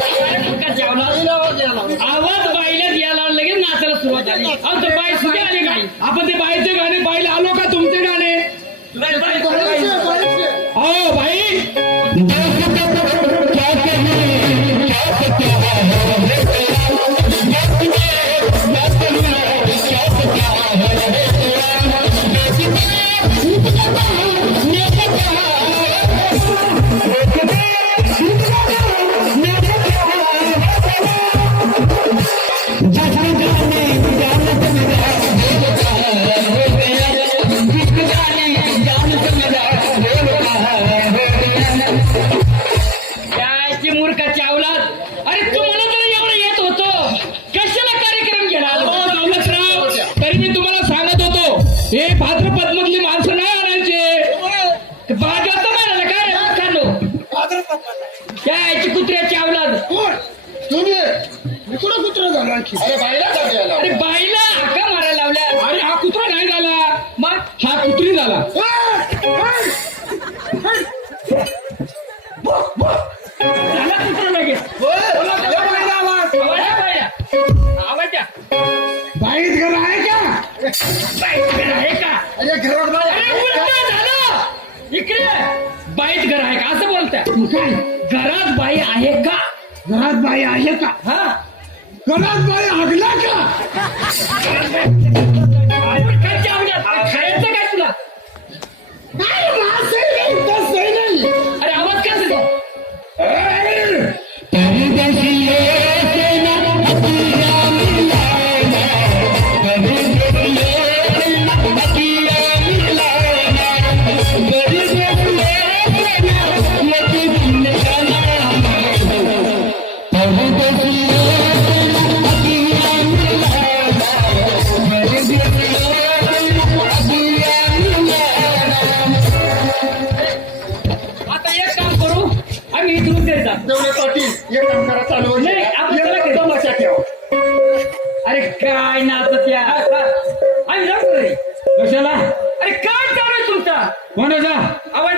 का जेवला आवाज बाईला द्यायला लगेच नाचायला सुरुवात झाली. अहो ते बाई सुद्धा आली काय आपण ते बाईचे गाणे बाईला आलो का तुमचे गाणे? हो भाई त्याची कुत्र्या चावलात मी कुठं कुत्र झालो आणखी? अरे द्यायला. अरे बाईला हाका मारायला लावल्या अरे हा कुत्रा नाही झाला. मग हा कुत्री झाला. झाला कुत्रा लगेच. आवाज द्या, आवाज द्या. बाईत घर आहे का? बाईत घर आहे का? अरे घरात बाई. अरे आहे का? उलटं झालं. इकडे. बाईत घर आहे का? असं बोलताय. काय आहे का? घरात बाई आहे का? हा. घरात बाई आगला का? काय नाच त्या घरी कशाला? अरे काय चालू आहे तुमचा? कोणाचा? आवाज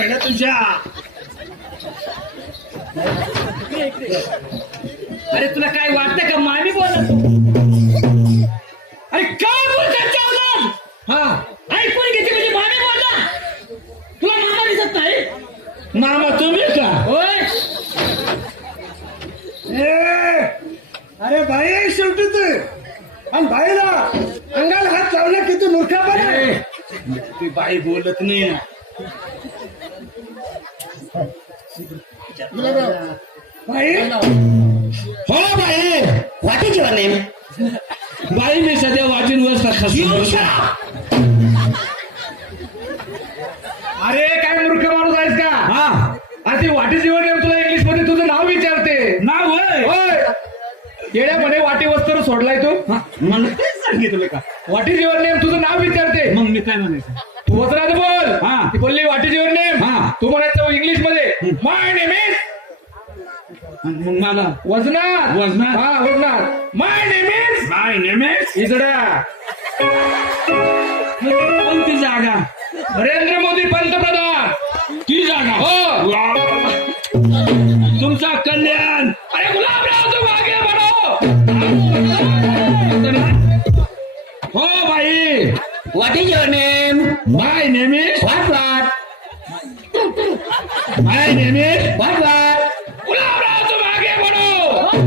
म्हणा तुझ्या. अरे तुला काय वाटतं का मामी बोलत? अरे काय बोलतात हा. ऐकून घेते म्हणजे मामी बोलला तुला मामा दिसत नाही? मामा तुम्ही का? होय. ए, अरे बाई शेवटी तू. आणि बाईला अंगाला हात लावला की तू मूर्खा पण बाई बोलत नाही बाई हो बाई युअर नेम बाई मी सध्या वाचून व्यवस्था अरे काय मूर्ख माणूस आहेस का? हा. अरे ती वाटी जीवन नेम तुला इंग्लिशमध्ये तुझं नाव विचारते. नाव होय. होय. येण्यामध्ये वाटी वस्त्र सोडलाय तू. मला तेच सांगितलं का? वाटी जीवन नेम तुझं नाव विचारते. मग मी काय म्हणायचं? तू बोल हा. ती बोलली वाटी जीवन नेम हा. तू म्हणायचं इंग्लिशमध्ये माय नेम इज आणि मग मला वजनात. वजनात? हा वजनात. My name is my name is इजडा कोणती जागा? नरेंद्र मोदी पंतप्रधान. ती जागा. हो.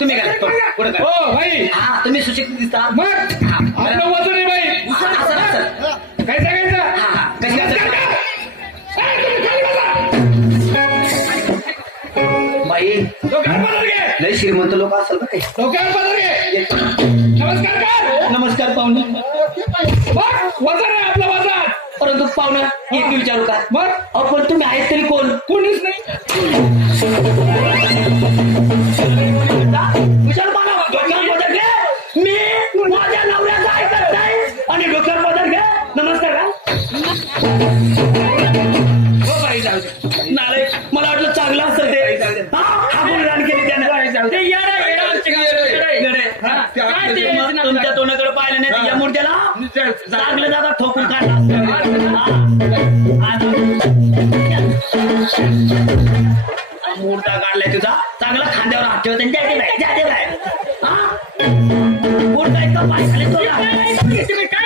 तुम्ही काय भाई हो, हा तुम्ही सुशिक्षित दिसता. मग? आपलं वजन आहे लय श्रीमंत लोक असेल ना नमस्कार कर. नमस्कार पाहुणे. वजन आपलं वजन. परंतु पाहुणा एक विचारू का? मग? पण तुम्ही आहेत तरी कोण? चांगले दादा ठोकून काढला मुर्दा काढलाय तुझा. चांगला खांद्यावर हात ठेवत. नाही मुर्दा एकदम पाय झाले तुला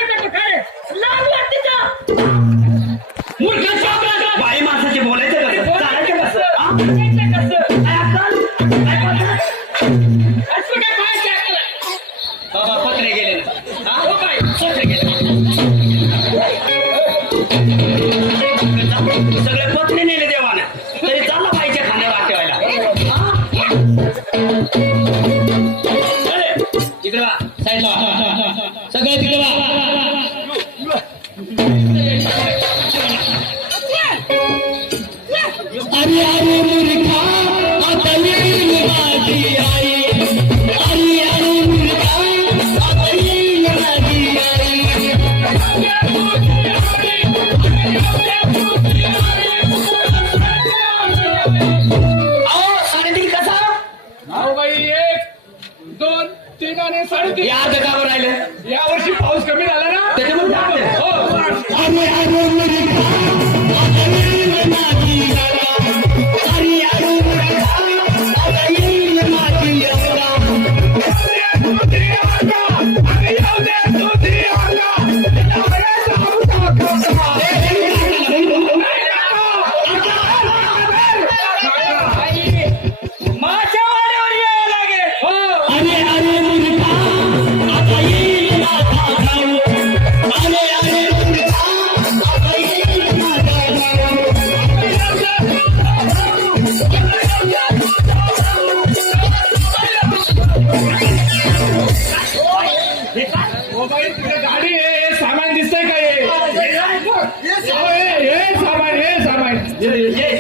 सगळ्या पत्नी नेले देवाने. तरी चाललं पाहिजे खाण्याला ठेवायला तिकडे साईडला सगळं तिकडे अरे अरे. साडेतीन या जगावर या वर्षी पाऊस कमी झाला ना? त्याच्यामुळे हो. Yeah,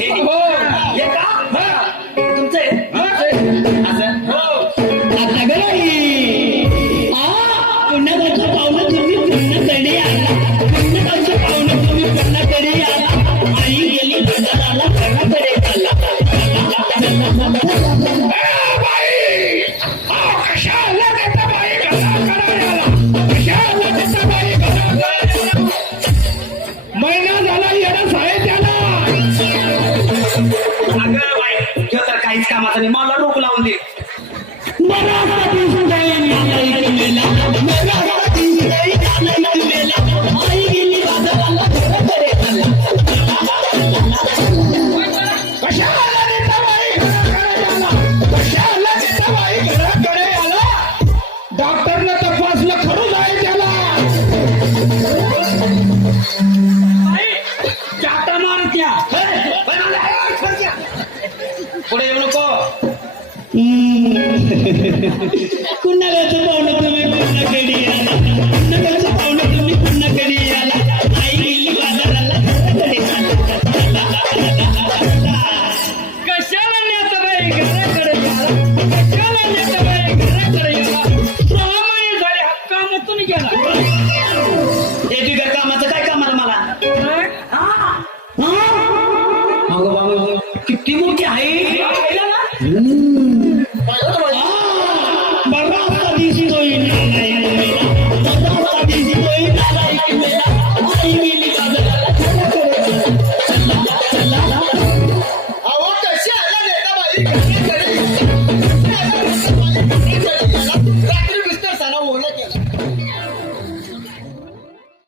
कुन्ना का तो पावन तुम्हें कुन्ना के लिए